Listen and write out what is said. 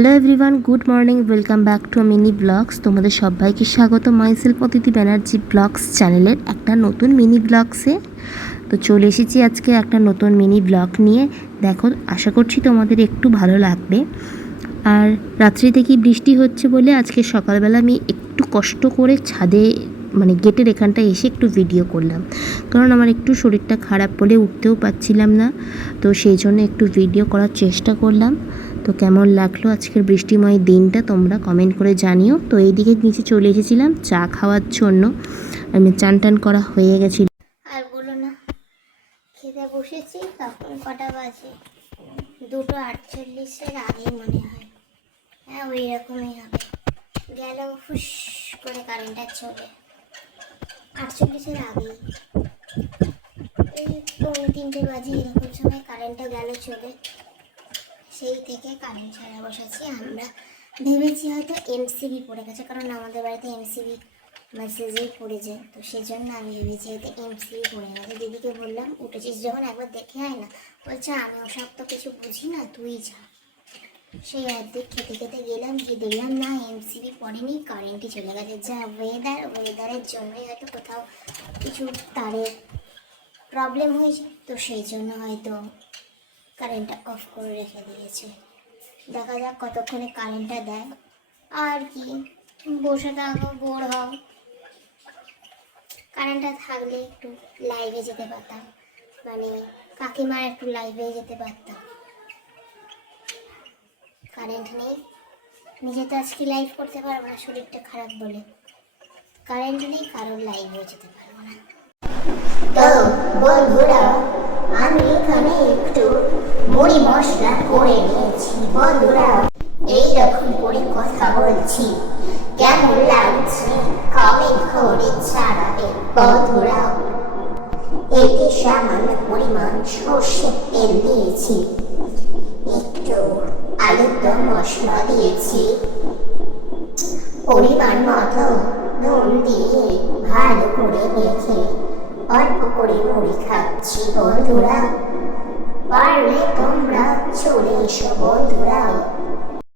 Hello everyone, good morning, welcome back to mini blogs. তোমাদের সবাইকে স্বাগত মাইসেল অতিথি ব্যানার্জি ব্লগস চ্যানেলের একটা নতুন মিনি ব্লগসে। তো চলে এসেছি আজকে একটা নতুন মিনি ব্লগ নিয়ে। দেখো, আশা করছি তোমাদের একটু ভালো লাগবে। আর রাত্রি থেকেই বৃষ্টি হচ্ছে বলে আজকে সকালবেলা আমি একটু কষ্ট করে ছাদে মানে গেটের এখানটায় এসে একটু ভিডিও করলাম। কারণ আমার একটু শরীরটা খারাপ বলে উঠতেও পারছিলাম না, তো সেই জন্য একটু ভিডিও করার চেষ্টা করলাম। তো কেমন লাগল আজকের বৃষ্টিময় দিনটা তোমরা কমেন্ট করে জানিও। তো এইদিকে নিচে চলে এসেছিলাম চা খাওয়ার জন্য। আমি চান টান করা হয়ে গেছিল। আর বলো না, খেতে বসেছি, তখন কটা বাজে? দুটো আটচল্লিশের আগে মনে হয়। হ্যাঁ ওই রকমই হবে। গেল, ফুস করে কারেন্টটা চলে। আটচল্লিশের আগেই এই পৌনে তিনটে বাজে এরকম সময় কারেন্টটা গেল চলে। সেই থেকে কারেন্ট ছাড়া বসেছি আমরা ভেবেছি হয়তো এমসিবি পড়ে গেছে, কারণ আমাদের বাড়িতে এমসিবি মেসেজেই পড়েছে। তো সেই জন্য আমি ভেবেছি হয়তো এমসিবি পড়ে গেছে। দিদিকে বললাম, উঠেছিস যখন একবার দেখে আয় না। বলছে, আমি ওসব তো কিছু বুঝি না, তুই যা। সেই অর্ধেক খেতে খেতে গেলাম গিয়ে দেখলাম না এমসিবি পড়েনি কারেন্টই চলে গেছে। যা ওয়েদার ওয়েদারের জন্যই হয়তো কোথাও কিছু তারের প্রবলেম হয়েছে। তো সেই জন্য হয়তো কারেন্টটা অফ করে রেখে দিয়েছে। দেখা যাক কতক্ষণে কারেন্টটা দেয়। আর কি, বসে থাকো, বোর হও। কারেন্টটা থাকলে একটু লাইভে যেতে পারতাম। মানে কাকিমার একটু লাইভে যেতে পারতাম। কারেন্ট নেই। নিজে তো আজকে লাইভ করতে পারব না, শরীরটা খারাপ বলে। কারেন্ট নেই, কারোর লাইভেও যেতে পারব না। তো বন্ধুরা, আমি এখানে একটু মুড়ি মশলা করে নিয়েছি। বন্ধুরা, এইরকম করে কথা বলছি। কেমন লাগছে? কমেন্ট করে জানাবে। বন্ধুরা, এতে সামান্য পরিমাণ সর্ষের তেল দিয়েছি। আলুর দম মশলা দিয়েছি। পরিমাণ মতো নুন দিয়ে ভালো করে মেখে অল্প করে মুড়ি খাচ্ছি বন্ধুরা। পারলে তোমরা চলে এসো